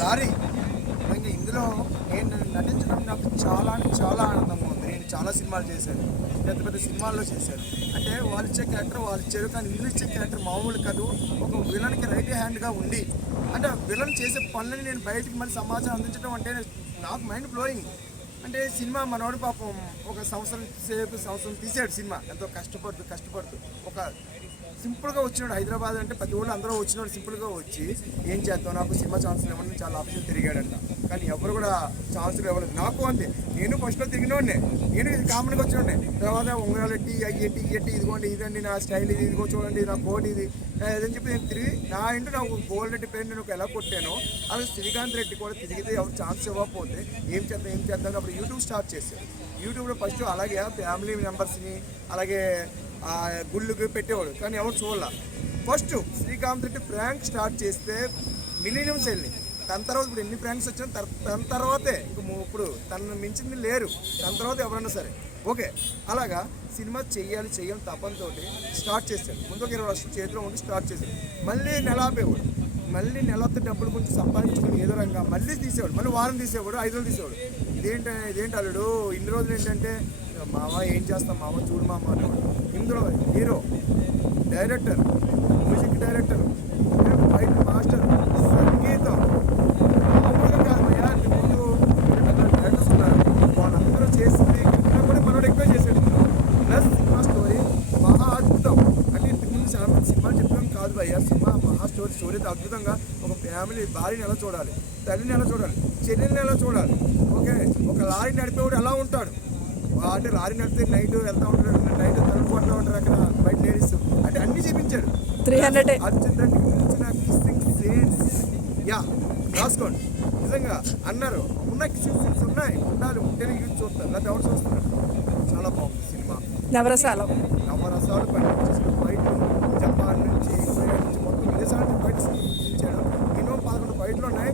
Lorry. ఇంకా ఇందులో నేను నటించడం నాకు చాలా అంటే చాలా ఆనందంగా ఉంది. నేను చాలా సినిమాలు చేశాను. పెద్ద పెద్ద సినిమాల్లో చేశాను. అంటే వాళ్ళు ఇచ్చే క్యారెక్టర్ వాళ్ళు ఇచ్చారు కానీ వీళ్ళు ఇచ్చే క్యారెక్టర్ మామూలు కాదు. ఒక విలన్కి రైట్ హ్యాండ్గా ఉండి అంటే విలన్ చేసే పనులని నేను బయటికి మళ్ళీ సమాచారం అందించడం అంటే నాకు మైండ్ బ్లోయింగ్. అంటే సినిమా మనోడు పాపం ఒక సంవత్సరం సేపు సంవత్సరం తీసాడు సినిమా. ఎంతో కష్టపడుతూ కష్టపడుతూ. ఒక సింపుల్గా వచ్చినాడు హైదరాబాద్ అంటే ప్రతి ఊళ్ళో అందరూ వచ్చినాడు సింపుల్గా వచ్చి ఏం చేద్దాం నాకు సినిమా ఛాన్సులు ఇవ్వండి చాలా ఆఫీసులు తిరిగాడంట. కానీ ఎవరు కూడా ఛాన్సులు ఇవ్వలేదు నాకు అంది నేను ఫస్ట్లో తిరిగినోడే నేను ఇది కామన్గా వచ్చినోడే తర్వాత ఉంగరాలెట్టి అయ్యేటి ఇయ్యటి ఇదిగోండి ఇదండి నా స్టైల్ ఇది ఇదిగో చూడండి నా కోట్ ఇది. ఏదని చెప్పి నేను తిరిగి నా ఇంటి నాకు గోల్డ్ రెడ్డి పేరు నేను ఎలా కొట్టానో అలాగే శ్రీకాంత్ రెడ్డి కూడా తిరిగితే ఎవరు ఛాన్స్ ఇవ్వకపోతే ఏం చేద్దాం? ఏం చేద్దాం? అప్పుడు యూట్యూబ్ స్టార్ట్ చేశారు. యూట్యూబ్లో ఫస్ట్ అలాగే ఫ్యామిలీ మెంబర్స్ని అలాగే గుళ్ళుకి గుళ్ళకి పెట్టేవాడు కానీ ఎవరు చూడాల. First Srikanth Reddy prank start చేస్తే మిలీనియం వెళ్ళి తన తర్వాత ఇప్పుడు ఎన్ని ప్రాంక్స్ వచ్చినా తన తర్వాతే ము- ఇప్పుడు తనను మించింది లేరు. తన తర్వాత ఎవరన్నా సరే. ఓకే. అలాగా సినిమా చేయాలి చేయాలి తపంతో స్టార్ట్ చేశాడు ముందు ఒక ఇరవై లక్షలు చేతిలో ఉండి స్టార్ట్ చేశాడు మళ్ళీ నెల ఆపేవాడు మళ్ళీ నెలతో డబ్బులు కొంచెం సంపాదించుకుని ఏదో రంగా మళ్ళీ తీసేవాడు మళ్ళీ వారం తీసేవాడు ఐదు రోజులు తీసేవాడు. ఇదేంటి ఇదేంటి అల్లుడు ఇన్ని రోజులు ఏంటంటే మామ ఏం చేస్తాం మామ చూడు మామ అనేవాడు ఇందులో hero director music director fight master సంగీతం మామూలుగా కాదు భయ్యా, ఇంతకు ముందు పెద్ద డైరెక్టర్స్ ఉన్నారు వాళ్ళందరూ చేసింది కన్నా కూడా మనోడు ఎక్కువ చేసాడు ప్లస్ సినిమా స్టోరీ మహా అద్భుతం అంటే ఇంతకు ముందు చాలా మంది సినిమాలు చెప్పడం కాదు భయ్యా సినిమా మహా స్టోరీ స్టోరీ అయితే అద్భుతంగా ఒక ఫ్యామిలీ భార్యని ఎలా చూడాలి తల్లిని ఎలా చూడాలి చెల్లిని ఎలా చూడాలి ఓకే? ఒక లారీ నడిపేవాడు ఎలా ఉంటాడు? అంటే లారీ నడిపితే నైట్ వెళ్తా ఉంటాడు నైట్ తలుపు కొడతా ఉంటారు అక్కడ బయట లేడీస్ అంటే అన్ని చూపించాడు. త్రీ హండ్రెడ్ అర్జున్ రెడ్డి గురించి నాకు యా రాసుకోండి. నిజంగా అన్నారు ఉన్నాయి కిస్సింగ్ సీన్స్ ఉన్నాయి. ఉండాలి ఉంటేనే యూజ్ చూస్తారు. లేదా ఎవరు చూస్తున్నారు చాలా బాగుంది సినిమా. నవరసాలు. నవరసాలు పండించేసిన ఫైట్లు జపాన్ నుంచి కొరియా నుంచి మొత్తం విదేశాల నుంచి ఫైట్స్ ఇచ్చాడు మినిమం పదకొండు ఫైట్లు ఉన్నాయి.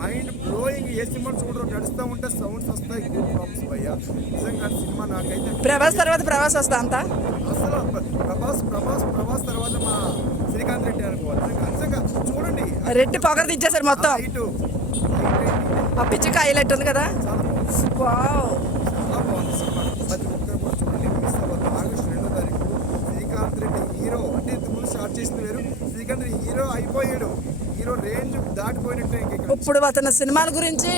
మైండ్ బ్లోయింగ్ ఏ సినిమా చూడరు నడుస్తూ ఉంటే సౌండ్స్ వస్తాయి. బంప్స్ భయ్యా. నిజంగా సినిమా నాకైతే ప్రభాస్ తర్వాత ప్రభాస్ వస్తా అంతా? అసలు ప్రభాస్ ప్రభాస్ ప్రభాస్ తర్వాత మా శ్రీకాంత్ రెడ్డి అనుకోవాలి. నిజంగా- చూడండి. రెడ్డి పొగరు తెచ్చేసారు మొత్తం. హైట్ ఆ పిచ్చికి హైలైట్ ఉంది కదా. చాలా బాగుంది సినిమా ప్రతి ఒక్కరు కూడా చూడండి మిస్ అవ్వద్దు ఆగస్టు రెండో తారీఖు శ్రీకాంత్ రెడ్డి హీరో అంటే వేరు. శ్రీకాంత్ రెడ్డి హీరో అయిపోయాడు. హీరో రేంజ్ దాటిపోయినట్టే ఇప్పుడు అతను సినిమాల గురించి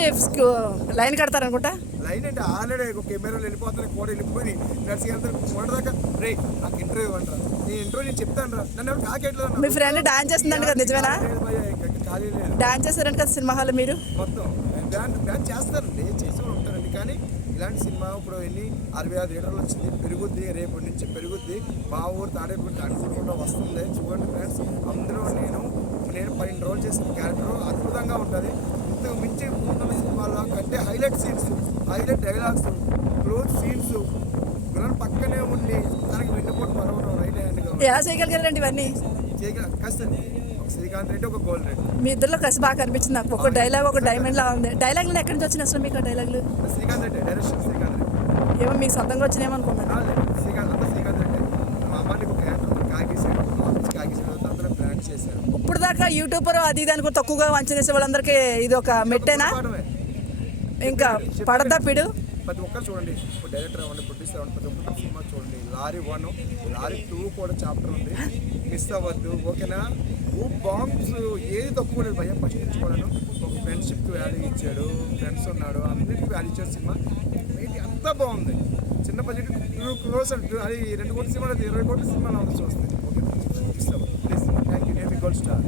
లైన్ కడతారనుకుంటా? లైన్ అంటే ఆల్రెడీ ఒక కెమెరాలు వెళ్ళిపోతాను కూడా వెళ్ళిపోయి నడిచి వెళ్తాను కూడా దాకా రే నాకు ఇంటర్వ్యూ అంటారా నేను ఇంటర్వ్యూ నేను చెప్తాను రా నన్ను ఎవరు కాకెట్లేదు మీ ఫ్రెండ్ డాన్స్ చేస్తుందంట కదా నిజమేనా? డాన్స్ చేశారంట కదా సినిమా హాల్ మీరు? మొత్తం. బ్యాన్ బ్యాన్ చేస్తారండి చేసి ఉంటారండి కానీ ఇలాంటి సినిమా ఇప్పుడు వెళ్ళి అరవై ఆరు థియేటర్లు వచ్చింది. పెరుగుద్ది రేపటి నుంచి పెరుగుద్ది. మా ఊరు తాడేపూడి తాడేపూడి వస్తుంది. చూడండి ఫ్రెండ్స్ అందులో నేను నేను పన్నెండు రోజులు చేసిన క్యారెక్టర్ అద్భుతంగా ఉంటుంది. ఇంతకు మించి ముందున్న సినిమాలో కంటే highlight scenes highlight dialogues close scenes villain పక్కనే ఉండి తనకి వెన్నుపోటు మరవడం రైట్ హ్యాండ్గా ఇవన్నీ మీ ఇద్దరిలో కసి బాగా కనిపించింది నాకు. ఒక డైలాగ్ ఒక డైమండ్ లా ఉంది. డైలాగ్లు ఎక్కడి నుంచి వచ్చిన అసలు మీకు ఆ డైలాగ్లు శ్రీకాంత్ రెడ్డి డైరెక్షన్ శ్రీకాంత్ రెడ్డి. ఏమో మీకు సొంతంగా వచ్చినేమనుకున్నాను ఆ, లేదు. శ్రీకాంత్ అంతా శ్రీకాంత్ రెడ్డి. మా అమ్మాయికి ఒక క్యారెక్టర్ కాగేసాడు ఆఫీస్ కాగేసాడు అందరూ బ్రాండ్ చేశారు. ఇప్పుడు దాకా యూట్యూబర్ అది ఇది అనుకో తక్కువగా వంచన చేసే వాళ్ళందరికీ ఇది ఒక మెట్టేనా. ఇంకా పడతా పిడు? ప్రతి ఒక్కరు చూడండి. ఇప్పుడు డైరెక్టర్ అవ్వండి ప్రొడ్యూసర్ అవ్వండి ప్రతి ఒక్కరు సినిమా చూడండి. లారీ వన్ లారీ టూ కూడా చాప్టర్ ఉంది. మిస్ అవ్వద్దు ఓకేనా? ఊ బాంబ్స్ ఏది తక్కువ లేదు. భయం ఫస్ట్ నుంచి కూడాను ఒక ఫ్రెండ్షిప్కి వాల్యూ ఇచ్చాడు ఫ్రెండ్స్ ఉన్నాడు అన్నిటికీ వాల్యూ ఇచ్చాడు సినిమా. ఏంటి అంతా బాగుంది. చిన్న బడ్జెట్ టూ క్రోర్స్ అంటే. అది రెండు కోట్ల సినిమాలు అది ఇరవై కోట్ల సినిమాలు అవ్వచ్చు వస్తాయి okay miss please thank you నేను గోల్డ్ స్టార్